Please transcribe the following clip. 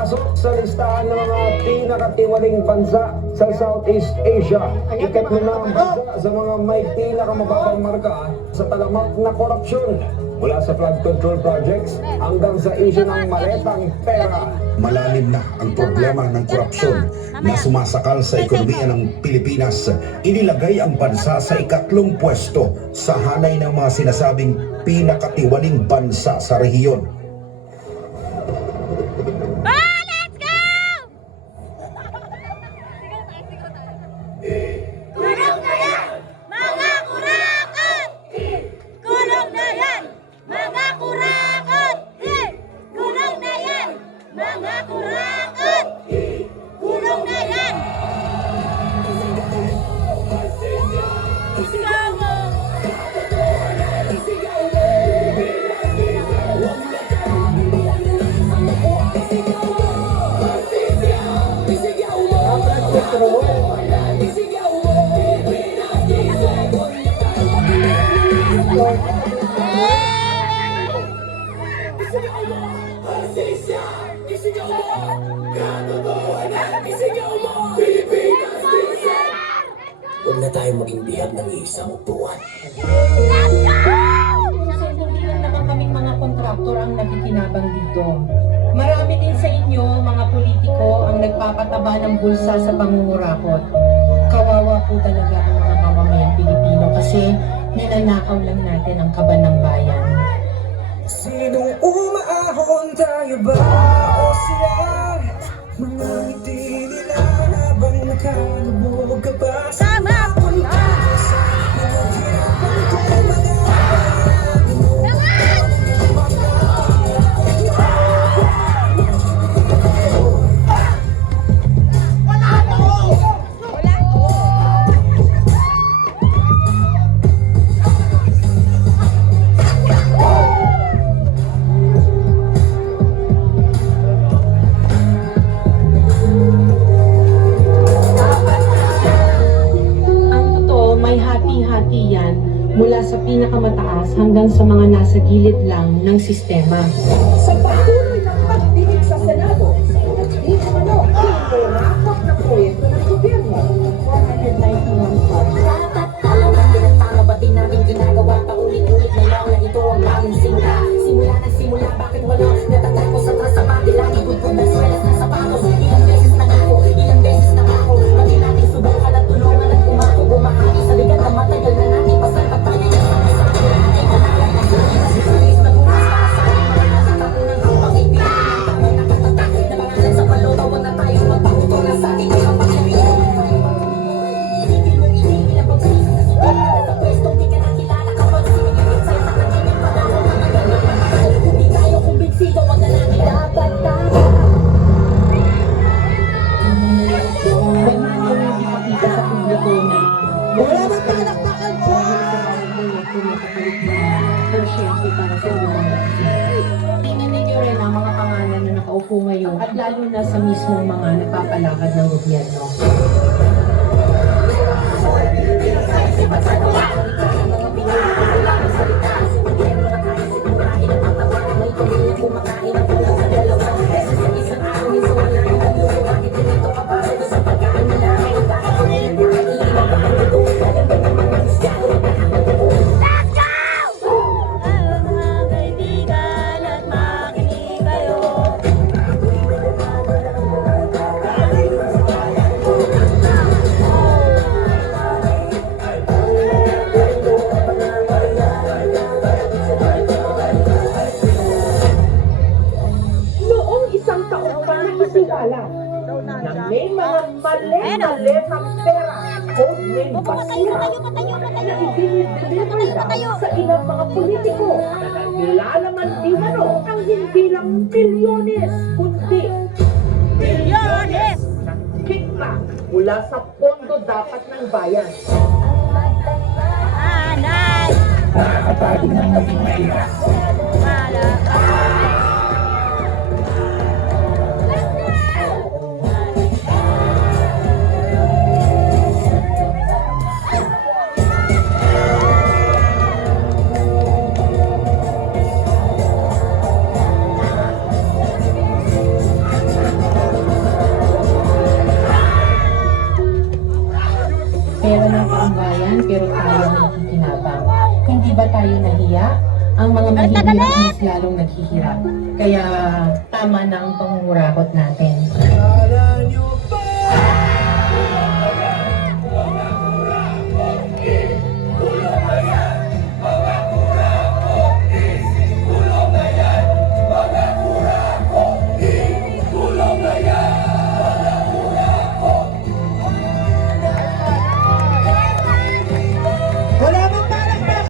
pasok sa listahan ng mga pinakatiwaling bansa sa Southeast Asia. Ikatlo na ang bansa sa mga may pinakamababang marka sa talamak na korupsyon. Mula sa flood control projects hanggang sa isyu ng maletang pera. Malalim na ang problema ng korupsyon na sumasakal sa ekonomiya ng Pilipinas. Inilagay ang bansa sa ikatlong pwesto sa hanay ng mga sinasabing pinakatiwaling bansa sa rehiyon. Huwag na tayo maging bihag ng isang upuan. So, hindi lang naman kaming mga kontraktor ang nakikinabang dito. Marami din sa inyo, mga politiko, ang nagpapataba ng bulsa sa pangungurakot. Kawawa po talaga ang mga mamamayang Pilipino kasi ninanakaw lang natin ang kaban ng bayan. Sinong umaahon, tayo ba o sila? Mga ngiti nila habang nakalubog ka pa sa punta. Pinaghirapan ko mga bayani mo. Mula sa pinakamataas hanggang sa mga nasa gilid lang ng sistema. Sa patuloy ng pagdinig sa Senado, at di umano ang kurakot na proyekto ng gobyerno, 491 funds. Tama ba din natin ginagawa paulit-ulit na lang na ito ang aming sinta? Simula ng simula, bakit walang natatapos sa trasabati? Lagi gudgod ng swelas na sapatos. Ilang beses na ako, ilang beses na ako. Pati natin subukan at tulungan at umako. Bumahagi sa ligat na matagal na natin pasal tayo ng sa akin. Ating kanalang na sinis na bukas para sa aking mga nakatapon ng kapag ibigan ng tamang nakatatak. Na pangalan sa palotaw na tayo magpakuto na sa ating kapagyarihan. Hindi mong itingin ang pagsisa sa sugat. Sa pwestong di ka nakilala kapag sinigilip sa'yo sa kanyang panahon na naglalakad. Hindi tayo kumbinsido, wag na natin dapat tayo. Kailangan yung ipakita sa publiko na wala ba palakpakan pero syempre para sa mga tingnan ninyo rin ang mga pangalan na nakaupo ngayon at lalo na sa mismong mga nagpapalakad ng gobyerno. Na may mga mali-maletang pera o may basura na i-deliver lang sa ilang mga politiko na naglalaman di mano ang hindi lang milyones, kundi bilyones ng kitna mula sa pondo dapat ng bayan. Nakakapagod na maging mahirap. pero tayo ang nakikinabang. Hindi ba tayo nahiya? Ang mga mahihirap mas lalong naghihirap. Kaya tama na ang pangungurakot natin.